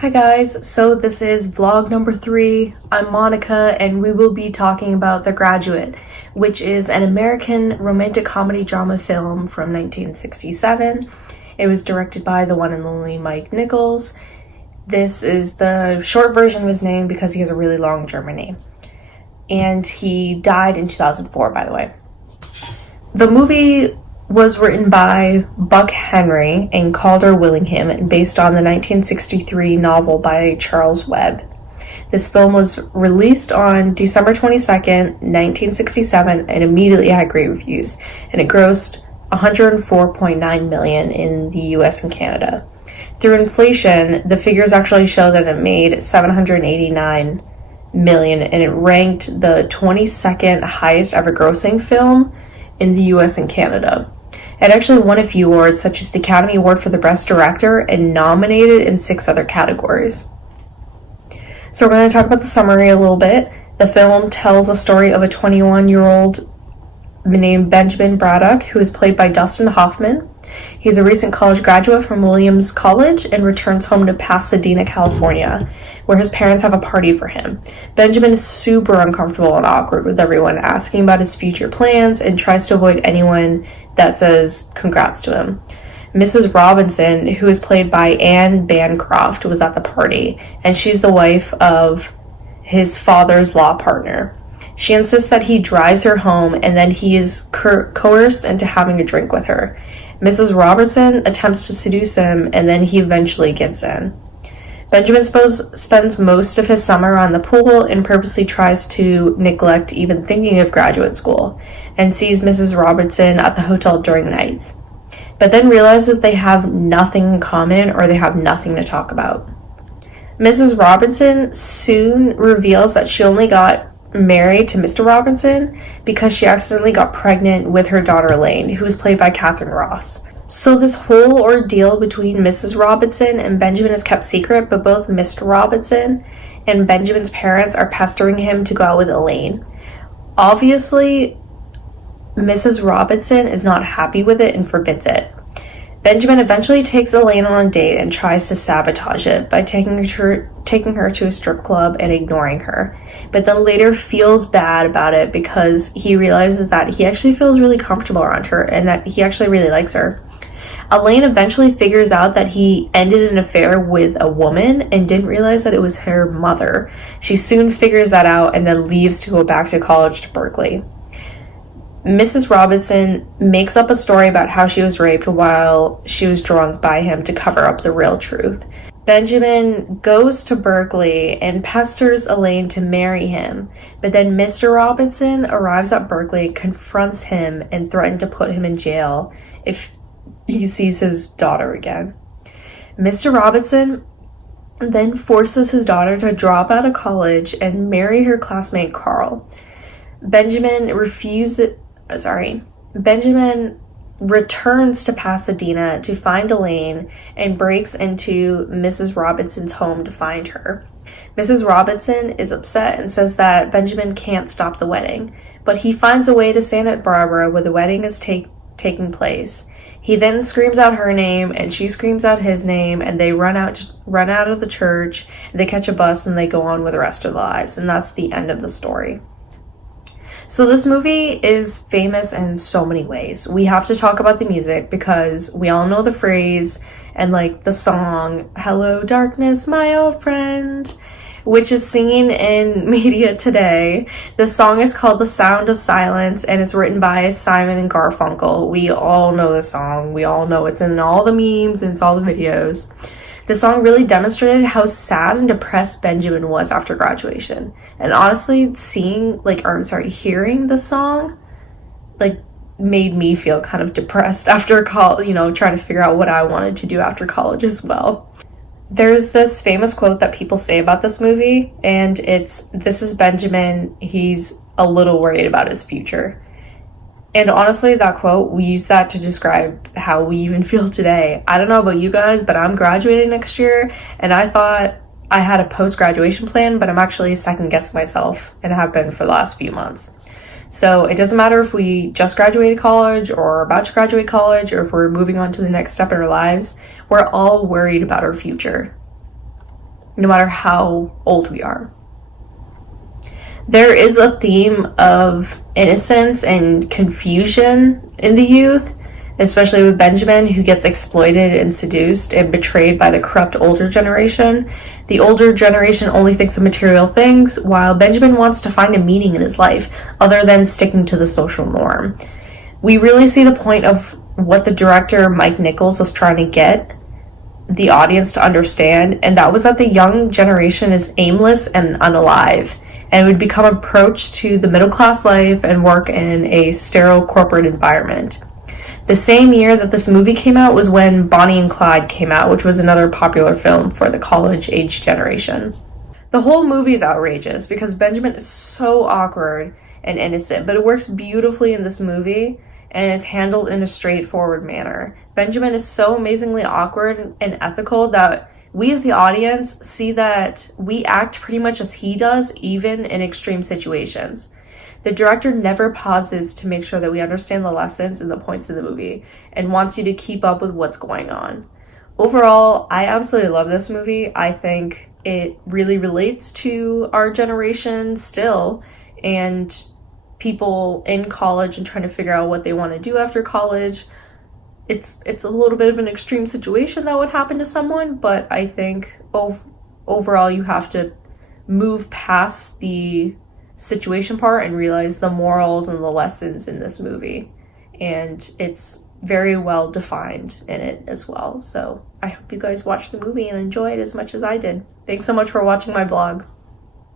Hi guys, so this is vlog number 3. I'm Monica and we will be talking about The Graduate, which is an American romantic comedy drama film from 1967. It was directed by the one and only Mike Nichols. This is the short version of his name because he has a really long German name. And he died in 2004, by the way. The movie was written by Buck Henry and Calder Willingham and based on the 1963 novel by Charles Webb. This film was released on December 22nd, 1967 and immediately had great reviews, and it grossed $104.9 million in the US and Canada. Through inflation, the figures actually show that it made $789 million and it ranked the 22nd highest ever grossing film in the US and Canada. It actually won a few awards, such as the Academy Award for the Best Director, and nominated in 6 other categories. So we're going to talk about the summary a little bit. The film tells a story of a 21-year-old named Benjamin Braddock, who is played by Dustin Hoffman. He's a recent college graduate from Williams College and returns home to Pasadena, California, where his parents have a party for him. Benjamin is super uncomfortable and awkward with everyone asking about his future plans and tries to avoid anyone that says congrats to him. Mrs. Robinson, who is played by Anne Bancroft, was at the party, and she's the wife of his father's law partner. She insists that he drives her home, and then he is coerced into having a drink with her. Mrs. Robertson attempts to seduce him, and then he eventually gives in. Benjamin spends most of his summer on the pool and purposely tries to neglect even thinking of graduate school, and sees Mrs. Robertson at the hotel during nights, but then realizes they have nothing in common or they have nothing to talk about. Mrs. Robinson soon reveals that she only got married to Mr. Robinson because she accidentally got pregnant with her daughter Elaine, who is played by Catherine Ross. So this whole ordeal between Mrs. Robinson and Benjamin is kept secret, but both Mr. Robinson and Benjamin's parents are pestering him to go out with Elaine. Obviously, Mrs. Robinson is not happy with it and forbids it. Benjamin eventually takes Elaine on a date and tries to sabotage it by taking her to a strip club and ignoring her, but then later feels bad about it because he realizes that he actually feels really comfortable around her and that he actually really likes her. Elaine eventually figures out that he ended an affair with a woman and didn't realize that it was her mother. She soon figures that out and then leaves to go back to college to Berkeley. Mrs. Robinson makes up a story about how she was raped while she was drunk by him to cover up the real truth. Benjamin goes to Berkeley and pesters Elaine to marry him, but then Mr. Robinson arrives at Berkeley, confronts him, and threatens to put him in jail if he sees his daughter again. Mr. Robinson then forces his daughter to drop out of college and marry her classmate Carl. Benjamin returns to Pasadena to find Elaine and breaks into Mrs. Robinson's home to find her. Mrs. Robinson is upset and says that Benjamin can't stop the wedding, but he finds a way to Santa Barbara where the wedding is taking place. He then screams out her name and she screams out his name, and they run out of the church, they catch a bus, and they go on with the rest of their lives, and that's the end of the story. So this movie is famous in so many ways. We have to talk about the music because we all know the phrase and like the song, "Hello Darkness, my old friend," which is seen in media today. The song is called The Sound of Silence and it's written by Simon and Garfunkel. We all know the song. We all know it's in all the memes and it's all the videos. The song really demonstrated how sad and depressed Benjamin was after graduation. And honestly, hearing the song, made me feel kind of depressed after college, trying to figure out what I wanted to do after college as well. There's this famous quote that people say about this movie, and it's, "This is Benjamin, he's a little worried about his future." And honestly, that quote, we use that to describe how we even feel today. I don't know about you guys, but I'm graduating next year, and I thought I had a post-graduation plan, but I'm actually second-guessing myself, and have been for the last few months. So it doesn't matter if we just graduated college, or about to graduate college, or if we're moving on to the next step in our lives, we're all worried about our future. no matter how old we are. There is a theme of innocence and confusion in the youth, especially with Benjamin, who gets exploited and seduced and betrayed by the corrupt older generation. The older generation only thinks of material things, while Benjamin wants to find a meaning in his life other than sticking to the social norm. We really see the point of what the director Mike Nichols was trying to get the audience to understand, and that was that the young generation is aimless and unalive, and would become approached to the middle class life and work in a sterile corporate environment. The same year that this movie came out was when Bonnie and Clyde came out, which was another popular film for the college-age generation. The whole movie is outrageous because Benjamin is so awkward and innocent, but it works beautifully in this movie and is handled in a straightforward manner. Benjamin is so amazingly awkward and ethical that we as the audience see that we act pretty much as he does, even in extreme situations. The director never pauses to make sure that we understand the lessons and the points of the movie and wants you to keep up with what's going on. Overall, I absolutely love this movie. I think it really relates to our generation still, and people in college and trying to figure out what they want to do after college. It's a little bit of an extreme situation that would happen to someone, but I think overall you have to move past the situation part and realize the morals and the lessons in this movie. And it's very well defined in it as well. So I hope you guys watch the movie and enjoy it as much as I did. Thanks so much for watching my vlog.